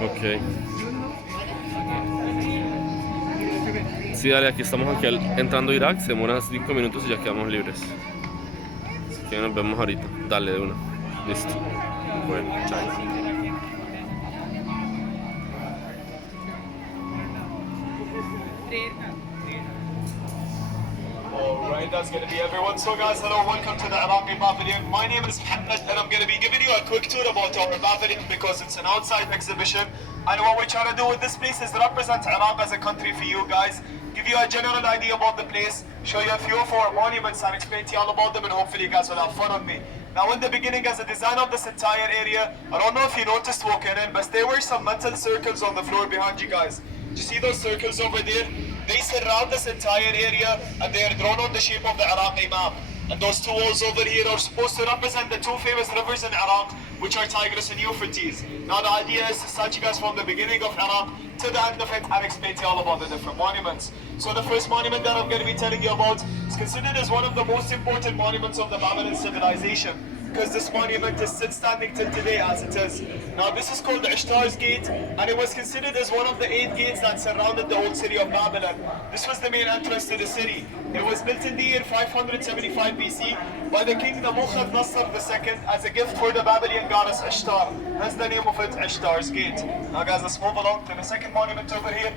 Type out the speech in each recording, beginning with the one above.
Ok. Sí, dale, aquí estamos entrando a Irak, se demoran 5 minutos y ya quedamos libres. Así que nos vemos ahorita. Dale, de una. Listo. Bueno, chao. Alright, that's going to be everyone. So guys, hello, welcome to the Iraqi Pavilion. My name is Mohammed and I'm going to be giving you a quick tour about our pavilion because it's an outside exhibition. And what we're trying to do with this place is represent Iraq as a country for you guys, give you a general idea about the place, show you a few of our monuments and explain to you all about them, and hopefully you guys will have fun with me. Now in the beginning, as a design of this entire area, I don't know if you noticed walking in, but there were some metal circles on the floor behind you guys. Do you see those circles over there? They surround this entire area and they are drawn on the shape of the Iraqi map. And those two walls over here are supposed to represent the two famous rivers in Iraq, which are Tigris and Euphrates. Now the idea is to start you guys from the beginning of Iraq to the end of it and explain to you all about the different monuments. So the first monument that I'm going to be telling you about is considered as one of the most important monuments of the Babylon civilization, because this monument is still standing till today as it is. Now this is called the Ishtar's Gate, and it was considered as one of the 8 gates that surrounded the old city of Babylon. This was the main entrance to the city. It was built in the year 575 BC by the king Nabuchodonosor II as a gift for the Babylonian goddess Ishtar. That's the name of it, Ishtar's Gate. Now guys, let's move along to the second monument over here.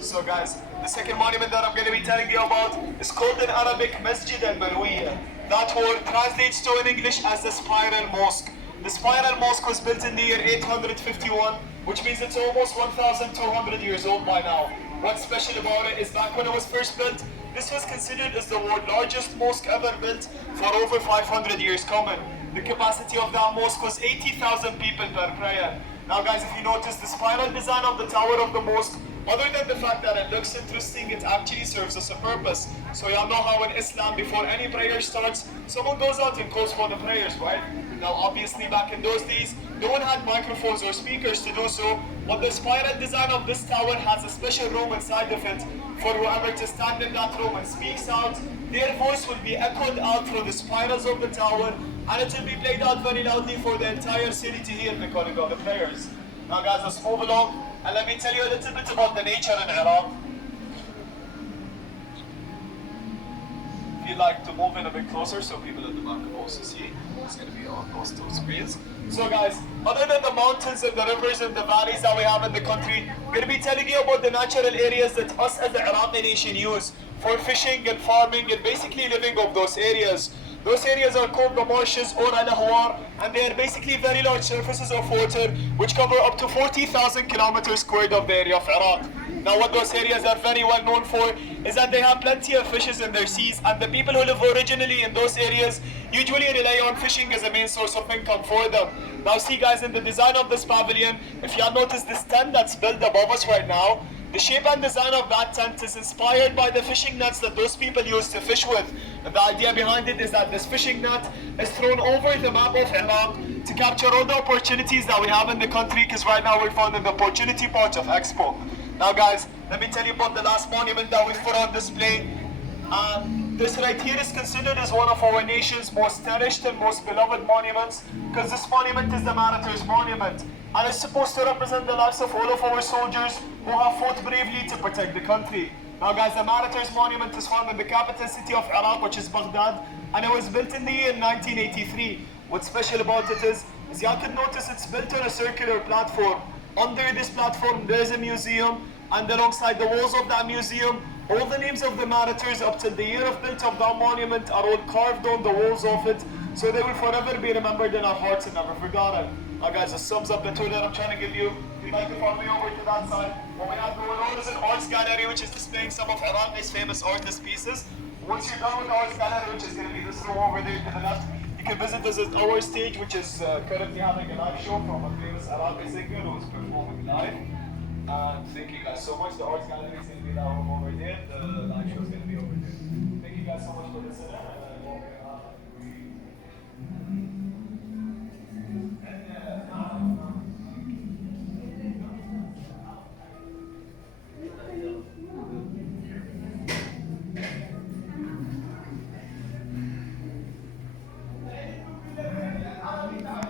So guys, the second monument that I'm going to be telling you about is called in Arabic Masjid al-Marwiya. That word translates to in English as the Spiral Mosque. The Spiral Mosque was built in the year 851, which means it's almost 1,200 years old by now. What's special about it is back when it was first built, this was considered as the world's largest mosque ever built for over 500 years coming. The capacity of that mosque was 80,000 people per prayer. Now guys, if you notice the spiral design of the tower of the mosque, other than the fact that it looks interesting, it actually serves us a purpose. So y'all know how in Islam, before any prayer starts, someone goes out and calls for the prayers, right? Now obviously back in those days, no one had microphones or speakers to do so, but the spiral design of this tower has a special room inside of it for whoever to stand in that room and speaks out. Their voice will be echoed out through the spirals of the tower, and it will be played out very loudly for the entire city to hear the calling of the prayers. Now guys, let's move along. And let me tell you a little bit about the nature in Iraq. If you'd like to move in a bit closer so people at the back can also see, it's going to be on those two screens. So guys, other than the mountains and the rivers and the valleys that we have in the country, I'm going to be telling you about the natural areas that us as the Iraqi nation use for fishing and farming and basically living off those areas. Those areas are called the Marshes or Al-Ahwar, and they are basically very large surfaces of water which cover up to 40,000 kilometers squared of the area of Iraq. Now what those areas are very well known for is that they have plenty of fishes in their seas, and the people who live originally in those areas usually rely on fishing as a main source of income for them. Now see guys, in the design of this pavilion, if you all notice this tent that's built above us right now, the shape and design of that tent is inspired by the fishing nets that those people used to fish with. And the idea behind it is that this fishing net is thrown over the map of Iraq to capture all the opportunities that we have in the country, because right now we're found in the opportunity part of Expo. Now guys, let me tell you about the last monument that we've put on display. This right here is considered as one of our nation's most cherished and most beloved monuments, because this monument is the Martyrs' Monument, and it's supposed to represent the lives of all of our soldiers who have fought bravely to protect the country. Now guys, the Martyrs' Monument is found in the capital city of Iraq, which is Baghdad, and it was built in the year 1983. What's special about it is y'all can notice it's built on a circular platform. Under this platform there's a museum, and alongside the walls of that museum, all the names of the martyrs up till the year of built of that monument are all carved on the walls of it, so they will forever be remembered in our hearts and never forgotten. Now guys, this sums up the tour that I'm trying to give you. If you'd like to follow me over to that side, what we have going on is an arts gallery which is displaying some of Iraq's famous artist pieces. Once you're done with the arts gallery, which is going to be this room over there to the left, you can visit us at our stage, which is currently having a live show from a famous Iraqi singer who is performing live. And thank you guys so much. The arts gallery is going to be that room over there. The live show is going to be over there. Thank you guys so much for listening.